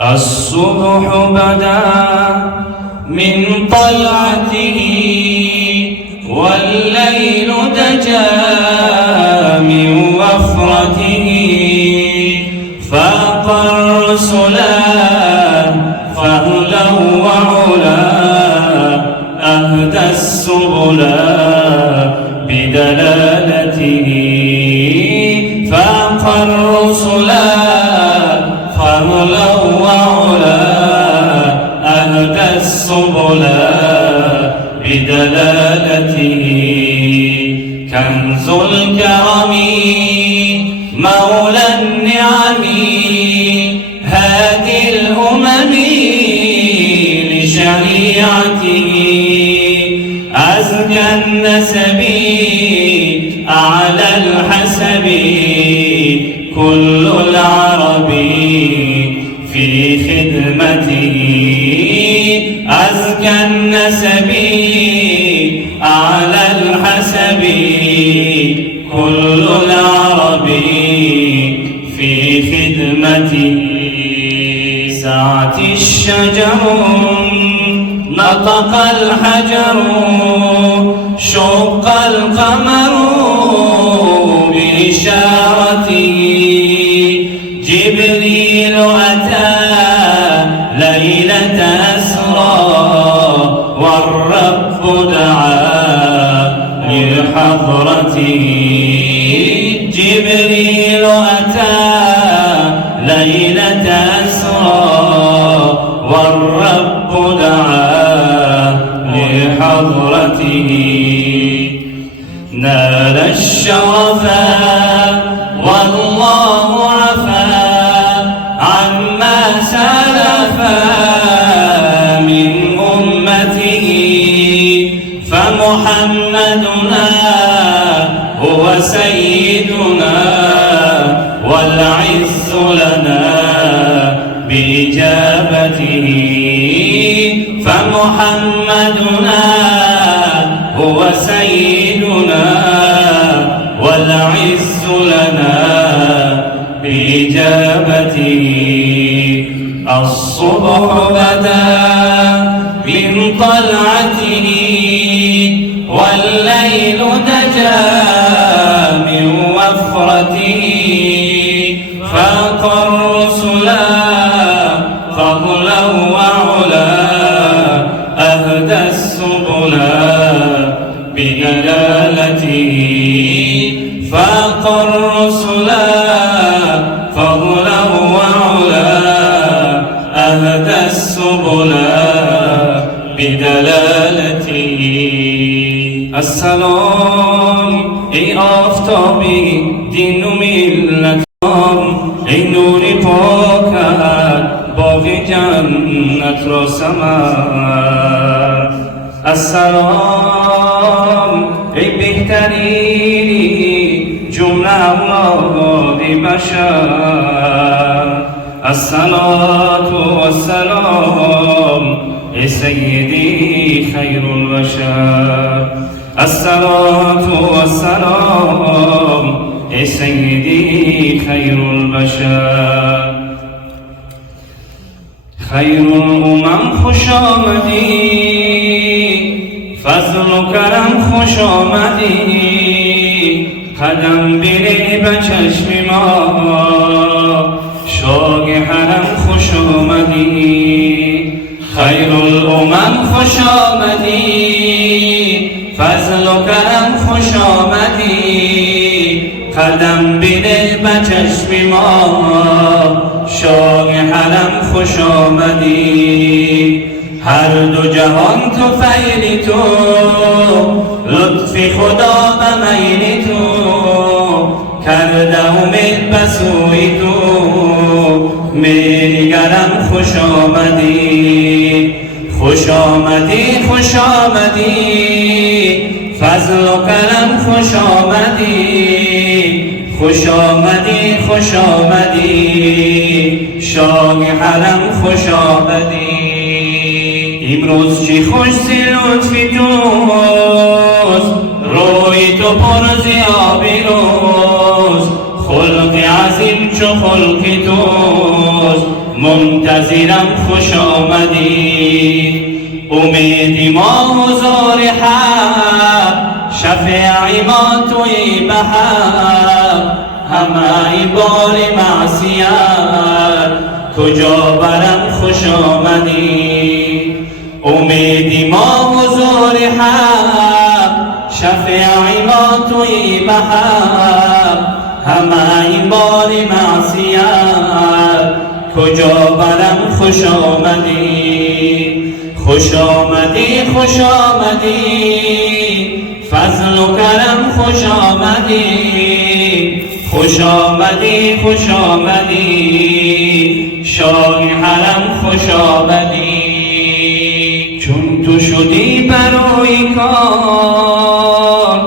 الصبح بدا من طلعته والليل دجى من وفرته فاق الرسلا فهلا وعلا أهدى السبلا بدلالته فاق الرسلا فهلا وعلا أهدى السبلا بدلالته كنز الكرم مولى النعم هادي الأمم لشريعته أزكى النسب أعلى الحسب كل العرب في خدمته أزكى النسب أعلى الحسب كل العرب في خدمته سعت الشجر نطق الحجر شق القمر بإشارته جبريل أتى ليلة أسرى والرب دعا لحضرته جبريل أتى ليلة أسرى والرب دعا لحضرته نال الشرفا والله عفا عما سلفا من أمته فمحمدنا هو سيدنا والعز لنا بإجابته فمحمدنا هو سيدنا والعز لنا بإجابته الصبح بدا من طلعته والليل دجى من وفرته فاق الرسلا فضلا وعلا أهدى السبلا بدلالته فاق الرسلا فضلا وعلا أهدى السبلا بدلالته السلام ای آفتابی دین و ملتان ای نور پاکت باغ جنت را ثمر السلام ای بهترینی جمله اولاد بشر الصلاة والسلام ای سیدی خیر البشر الصلاة والسلام ای سیدی خیر البشر خیر الامم خوش آمدی فضل و کرم خوش آمدی قدم بیری به چشم ما شاگ حرم خوش آمدی خیر الامم خوش آمدی فضل و کرم خوش آمدی قدم بیره به چشم ما شاه حرم خوش آمدی هر دو جهان تو فیل تو لطف خدا به میل تو کرده امید به سوی تو میری گرم خوش آمدی خوش آمدی خوش آمدی فضل و کرم خوش آمدی خوش آمدی خوش آمدی شاه حرم خوش آمدی امروز چی خوش سی لطفی توست روی تو پر ز آبی روز خلق عظیم چو خلق توست، منتظرم خوش آمدی. امید ما حضور حق، شفیع ما توی به حق. همه بار معصیت کجا برم خوش آمدی. امید ما حضور حق، شفیع ما توی به حق. همه بار معصیت کجا برم خوش آمدی. خوش آمدی خوش آمدی، فضل و کرم خوش آمدی. خوش آمدی خوش آمدی، شاه حرم خوش آمدی. چون تو شدی بروی کار،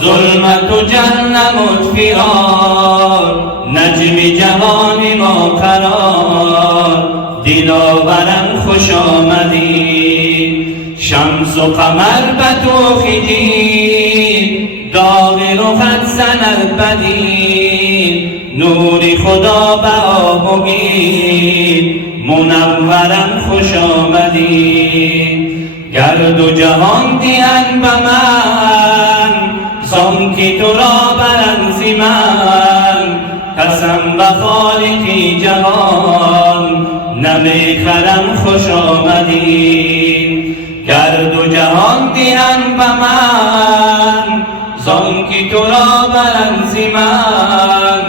ظلمت و جهنم و فرار. نجم جهان ما قرار، دلاورم خوش آمدی. شمس و قمر به تو خیدی، داغ رخت زند بدی. نور خدا به آب و گیر، منورم خوش آمدی. گرد و جهان دیان به من، زانکه تو را برند ز من. قسم به خالق جهان، نمیخرم خوش آمدی. گرد و جهان دیان به من، زانکه تو را برند ز من.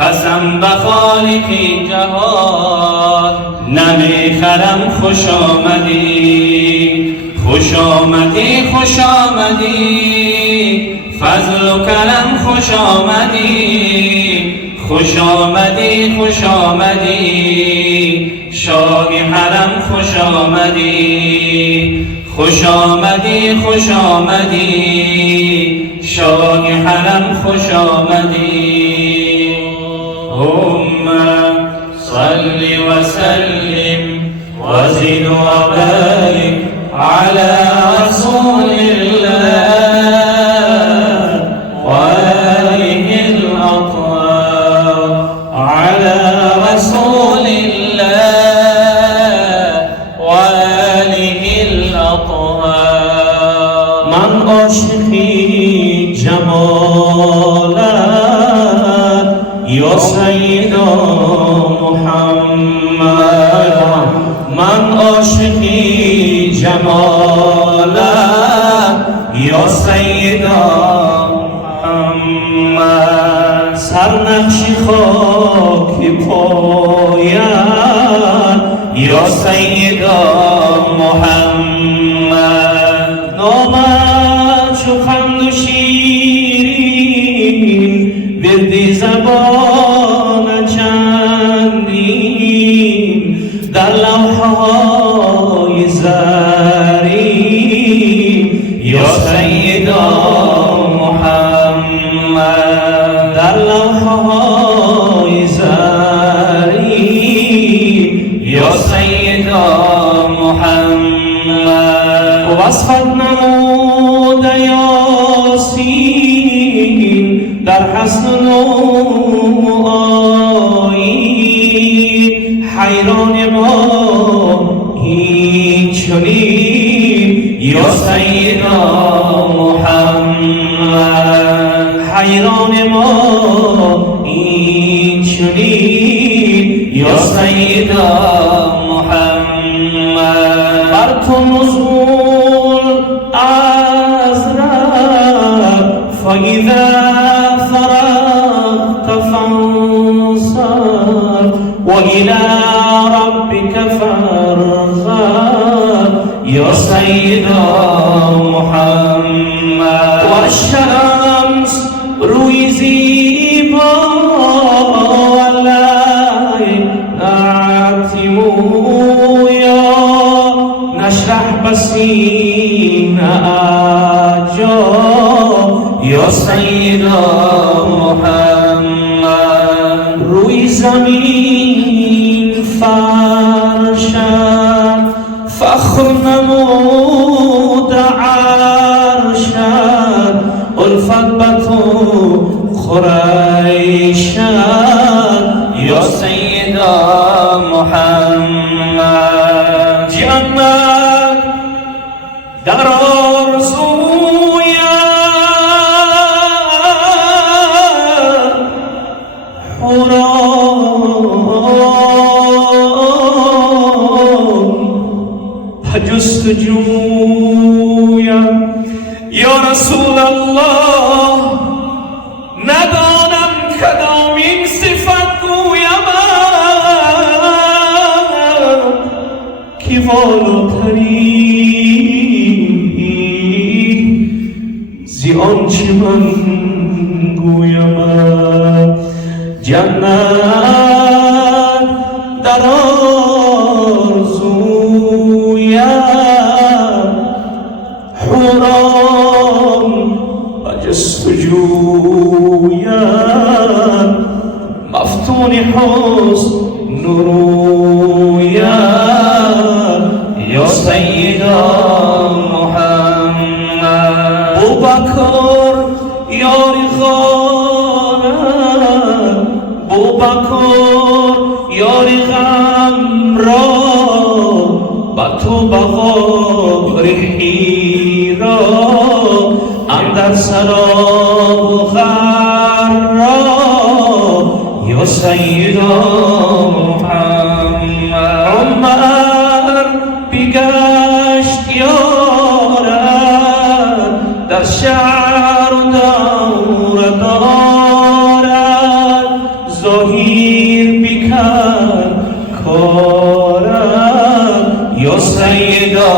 قسم به خالق جهان، نمیخرم خوش آمدی. خوش آمدی خوش آمدی، فضل و کرم خوش آمدی. خوش آمدی خوش آمدی، شاه حرم خوش آمدی. خوش آمدی خوش آمدی، شاه حرم خوش آمدی. اللهم صل وسلم وزد وبارك على رسول الله وآله الأطهار. على رسول الله وآله الأطهار. من عاشقی جمالت یا سیدا محمد. من عاشقی جمالت یا سیدا محمد. سرنقش خاک پایت یا سیدا محمد. نامت چو خند و شیرین، وردی زبان چندین. در لوحه های زرین یا سیدا محمد. در لوحه های زرین یا سیدا محمد. وصفت نمود یاسین در حسن و آیین. حیران ما این چنین یا سیدا محمد. حیران ما این چنین یا سیدا محمد. بر تو نزول از رب، فاذا فرغت فانصب. وإلى ربك فارغب يا سيدنا محمد. والشمس روی زیبا، واللیل نعتی مویا. نشرح بسینه اجا یا سیدنا محمد. روی زمین فرشت، فخر نمود عرشت. الفت بتو خریشت محمد. جنت در آرزویم، حرام جستجویم. یا رسول الله ندانم کدامین صفت گویم که والاترین زی آنچه من گویم. جنت در آرزویم، حرام و جستجویم، مفتون حسن رویم. یا سیدا محمد. بوبکر یاری غارم، بوبکر یاری غم را با تو بغار حیرا، اندر سرا و غرا. یا سیدا محمد. عمر بگشت یارم، در شهر دور دارد، ظاهر بکرد کارم. یا سیدا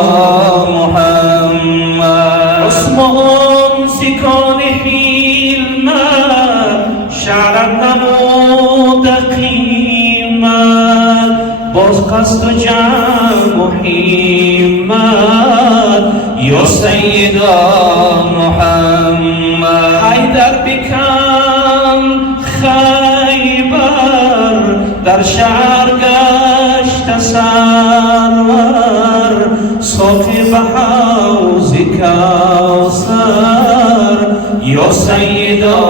محمد. عثمان سکان حیلمت، شعرم نمود قیمت، باز قصد و جمع و همت. یا سیدا محمد. حیدر بکن خیبر، در شهر گشت سرور، صاحب حوض کوثر. یا سیدا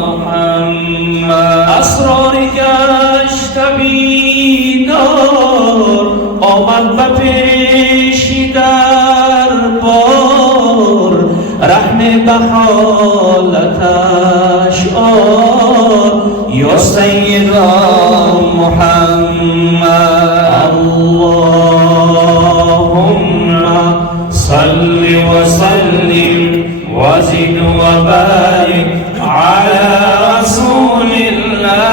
محمد. اسرار گشت بیدار، آمد به پیشی دربار، رحم به حالتش آر. یا سیدا محمد. اللهم صل وسلم وزد وبارك على رسول الله